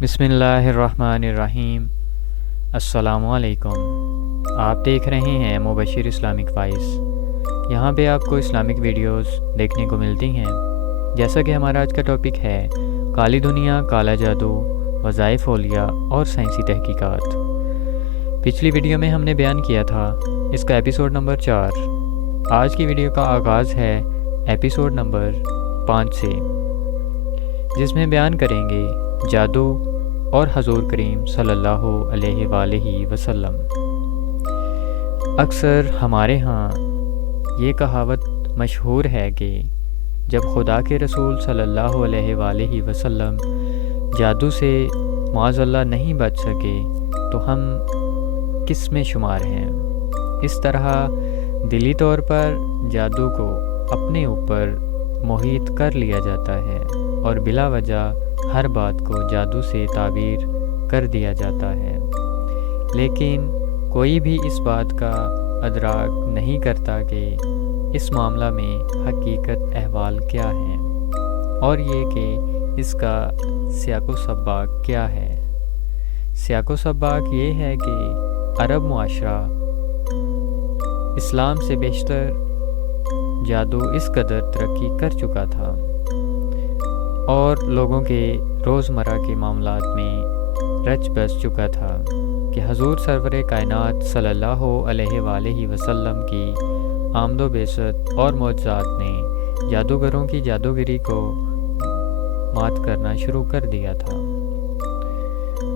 بسم اللہ الرحمن الرحیم۔ السلام علیکم۔ آپ دیکھ رہے ہیں مبشر اسلامک وائس۔ یہاں پہ آپ کو اسلامک ویڈیوز دیکھنے کو ملتی ہیں۔ جیسا کہ ہمارا آج کا ٹاپک ہے کالی دنیا، کالا جادو، وظائف اولیاء اور سائنسی تحقیقات۔ پچھلی ویڈیو میں ہم نے بیان کیا تھا اس کا ایپیسوڈ نمبر 4۔ آج کی ویڈیو کا آغاز ہے ایپیسوڈ نمبر 5 سے، جس میں بیان کریں گے جادو اور حضور کریم صلی اللہ علیہ وآلہ وسلم۔ اکثر ہمارے ہاں یہ کہاوت مشہور ہے کہ جب خدا کے رسول صلی اللہ علیہ وآلہ وسلم جادو سے معاذ اللہ نہیں بچ سکے تو ہم کس میں شمار ہیں۔ اس طرح دلی طور پر جادو کو اپنے اوپر محیط کر لیا جاتا ہے اور بلا وجہ ہر بات کو جادو سے تعبیر کر دیا جاتا ہے، لیکن کوئی بھی اس بات کا ادراک نہیں کرتا کہ اس معاملہ میں حقیقت احوال کیا ہے اور یہ کہ اس کا سیاق و سباق کیا ہے۔ سیاق و سباق یہ ہے کہ عرب معاشرہ اسلام سے بیشتر جادو اس قدر ترقی کر چکا تھا اور لوگوں کے روزمرہ کے معاملات میں رچ بس چکا تھا کہ حضور سرور کائنات صلی اللہ علیہ وآلہ وسلم کی آمد و بعثت اور معجزات نے جادوگروں کی جادوگری کو مات کرنا شروع کر دیا تھا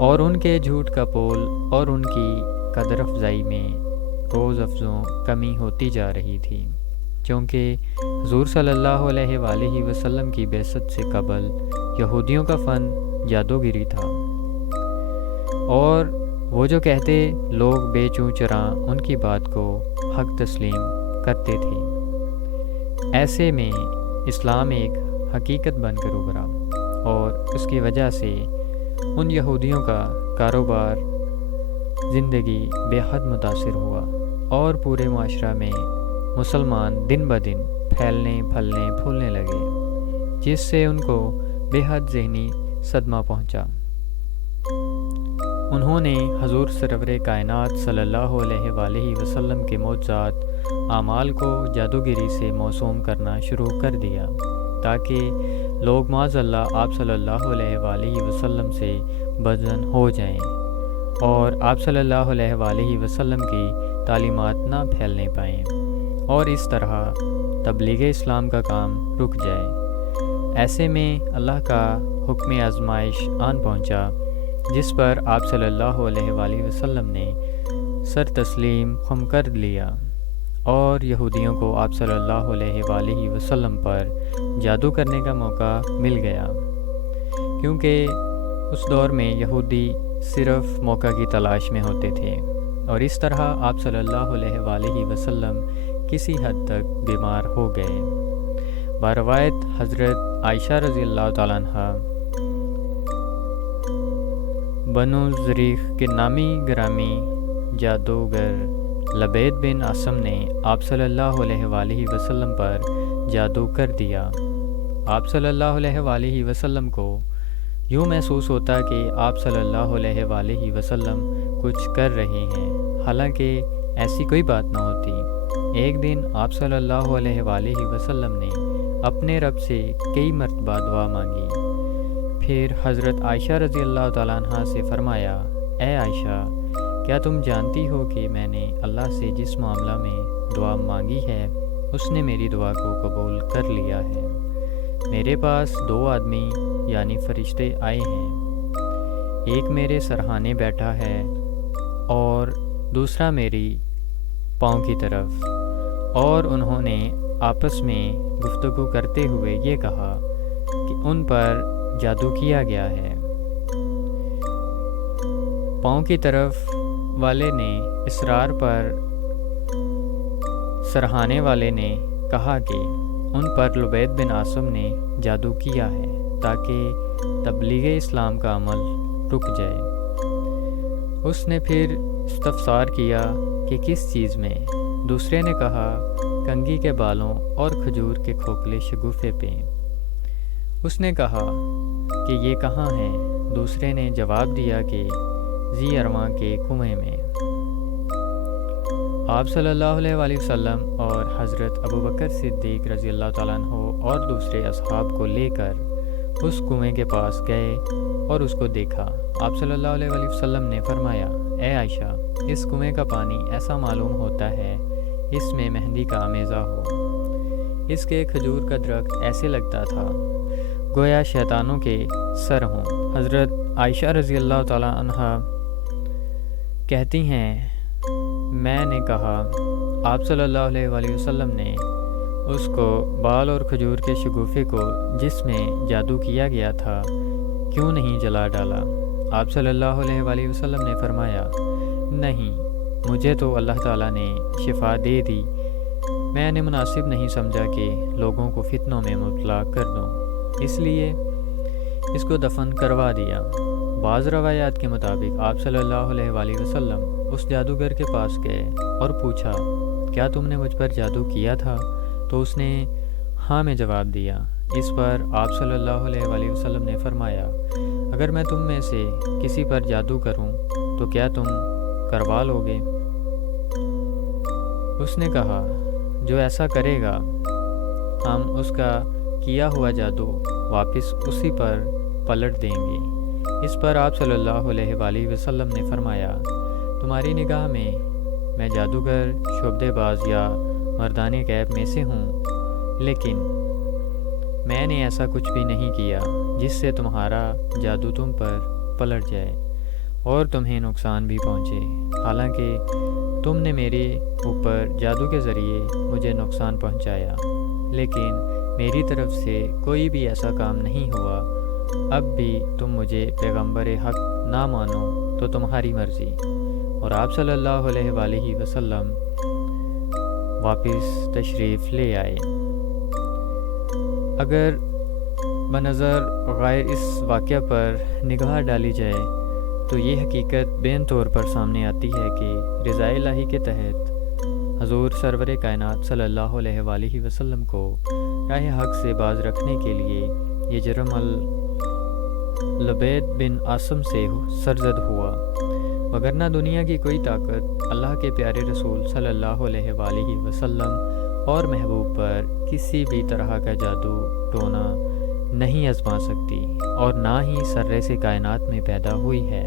اور ان کے جھوٹ کا پول اور ان کی قدر افزائی میں روز افزوں کمی ہوتی جا رہی تھی، چونکہ حضور صلی اللہ علیہ وآلہ وسلم کی بعثت سے قبل یہودیوں کا فن جادوگری تھا اور وہ جو کہتے لوگ بے چوں چراں ان کی بات کو حق تسلیم کرتے تھے۔ ایسے میں اسلام ایک حقیقت بن کر ابھرا اور اس کی وجہ سے ان یہودیوں کا کاروبار زندگی بے حد متاثر ہوا اور پورے معاشرہ میں مسلمان دن بدن پھیلنے پھلنے پھولنے لگے، جس سے ان کو بے حد ذہنی صدمہ پہنچا۔ انہوں نے حضور سرور کائنات صلی اللہ علیہ وآلہ وسلم کے معجزات اعمال کو جادوگری سے موسوم کرنا شروع کر دیا تاکہ لوگ معاذ اللہ آپ صلی اللہ علیہ وآلہ وسلم سے بدظن ہو جائیں اور آپ صلی اللہ علیہ وآلہ وسلم کی تعلیمات نہ پھیلنے پائیں اور اس طرح تبلیغ اسلام کا کام رک جائے۔ ایسے میں اللہ کا حکم آزمائش آن پہنچا، جس پر آپ صلی اللہ علیہ وآلہ وسلم نے سر تسلیم خم کر لیا اور یہودیوں کو آپ صلی اللہ علیہ وآلہ وسلم پر جادو کرنے کا موقع مل گیا، کیونکہ اس دور میں یہودی صرف موقع کی تلاش میں ہوتے تھے اور اس طرح آپ صلی اللہ علیہ وآلہ وسلم کسی حد تک بیمار ہو گئے۔ بروایت حضرت عائشہ رضی اللہ تعالیٰ عنہ بنو زریق کے نامی گرامی جادوگر لبید بن عاصم نے آپ صلی اللہ علیہ وآلہ وسلم پر جادو کر دیا۔ آپ صلی اللہ علیہ وآلہ وسلم کو یوں محسوس ہوتا کہ آپ صلی اللہ علیہ وآلہ وسلم کچھ کر رہے ہیں، حالانکہ ایسی کوئی بات نہ ہوتی۔ ایک دن آپ صلی اللہ علیہ وآلہ وسلم نے اپنے رب سے کئی مرتبہ دعا مانگی، پھر حضرت عائشہ رضی اللہ تعالیٰ عنہ سے فرمایا، اے عائشہ، کیا تم جانتی ہو کہ میں نے اللہ سے جس معاملہ میں دعا مانگی ہے اس نے میری دعا کو قبول کر لیا ہے۔ میرے پاس 2 آدمی یعنی فرشتے آئے ہیں، ایک میرے سرہانے بیٹھا ہے اور دوسرا میری پاؤں کی طرف، اور انہوں نے آپس میں گفتگو کرتے ہوئے یہ کہا کہ ان پر جادو کیا گیا ہے۔ پاؤں کی طرف والے نے اصرار پر سرہانے والے نے کہا کہ ان پر لبید بن عاصم نے جادو کیا ہے تاکہ تبلیغ اسلام کا عمل رک جائے۔ اس نے پھر استفسار کیا کہ کس چیز میں؟ دوسرے نے کہا کنگھی کے بالوں اور کھجور کے کھوکھلے شگوفے پہ۔ اس نے کہا کہ یہ کہاں ہیں؟ دوسرے نے جواب دیا کہ ذی ارواں کے کنویں میں۔ آپ صلی اللہ علیہ وآلہ وسلم اور حضرت ابوبکر صدیق رضی اللہ تعالیٰ عنہ اور دوسرے اصحاب کو لے کر اس کنویں کے پاس گئے اور اس کو دیکھا۔ آپ صلی اللہ علیہ وآلہ وسلم نے فرمایا، اے عائشہ، اس کنویں کا پانی ایسا معلوم ہوتا ہے اس میں مہندی کا آمیزہ ہو۔ اس کے کھجور کا درخت ایسے لگتا تھا گویا شیطانوں کے سر ہوں۔ حضرت عائشہ رضی اللہ تعالیٰ عنہ کہتی ہیں، میں نے کہا، آپ صلی اللہ علیہ وآلہ وسلم نے اس کو بال اور کھجور کے شگوفے کو جس میں جادو کیا گیا تھا کیوں نہیں جلا ڈالا؟ آپ صلی اللہ علیہ وآلہ وسلم نے فرمایا، نہیں، مجھے تو اللہ تعالیٰ نے شفا دے دی، میں نے مناسب نہیں سمجھا کہ لوگوں کو فتنوں میں مبتلا کر دوں، اس لیے اس کو دفن کروا دیا۔ بعض روایات کے مطابق آپ صلی اللہ علیہ وآلہ وسلم اس جادوگر کے پاس گئے اور پوچھا، کیا تم نے مجھ پر جادو کیا تھا؟ تو اس نے ہاں میں جواب دیا۔ اس پر آپ صلی اللہ علیہ وآلہ وسلم نے فرمایا، اگر میں تم میں سے کسی پر جادو کروں تو کیا تم کروا لو گے؟ اس نے کہا، جو ایسا کرے گا ہم اس کا کیا ہوا جادو واپس اسی پر پلٹ دیں گے۔ اس پر آپ صلی اللہ علیہ وآلہ وسلم نے فرمایا، تمہاری نگاہ میں جادوگر، شعبدے باز یا مردان غیب میں سے ہوں، لیکن میں نے ایسا کچھ بھی نہیں کیا جس سے تمہارا جادو تم پر پلٹ جائے اور تمہیں نقصان بھی پہنچے، حالانکہ تم نے میرے اوپر جادو کے ذریعے مجھے نقصان پہنچایا، لیکن میری طرف سے کوئی بھی ایسا کام نہیں ہوا۔ اب بھی تم مجھے پیغمبر حق نہ مانو تو تمہاری مرضی۔ اور آپ صلی اللہ علیہ وآلہ وسلم واپس تشریف لے آئے۔ اگر بنظر غیر اس واقعہ پر نگاہ ڈالی جائے تو یہ حقیقت بین طور پر سامنے آتی ہے کہ رضا الہی کے تحت حضور سرور کائنات صلی اللہ علیہ وآلہ وسلم کو راہ حق سے باز رکھنے کے لیے یہ جرم لبید بن عاصم سے سرزد ہوا، وگرنہ دنیا کی کوئی طاقت اللہ کے پیارے رسول صلی اللہ علیہ وآلہ وسلم اور محبوب پر کسی بھی طرح کا جادو ٹونا نہیں آزما سکتی، اور نہ ہی سرے سے کائنات میں پیدا ہوئی ہے،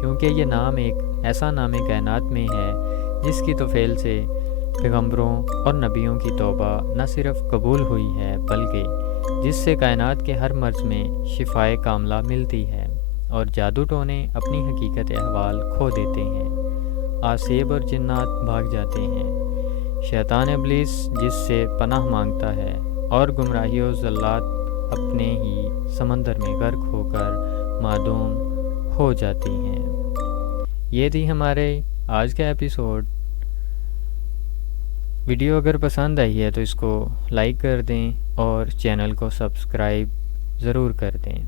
کیونکہ یہ نام ایک ایسا نام کائنات میں ہے جس کی توفیل سے پیغمبروں اور نبیوں کی توبہ نہ صرف قبول ہوئی ہے بلکہ جس سے کائنات کے ہر مرض میں شفائے کاملہ ملتی ہے، اور جادو ٹونے اپنی حقیقت احوال کھو دیتے ہیں، آسیب اور جنات بھاگ جاتے ہیں، شیطان ابلیس جس سے پناہ مانگتا ہے، اور گمراہی و ضلالت اپنے ہی سمندر میں غرق ہو کر معدوم ہو جاتی ہیں۔ یہ تھی ہمارے آج کا ایپیسوڈ۔ ویڈیو اگر پسند آئی ہے تو اس کو لائک کر دیں اور چینل کو سبسکرائب ضرور کر دیں۔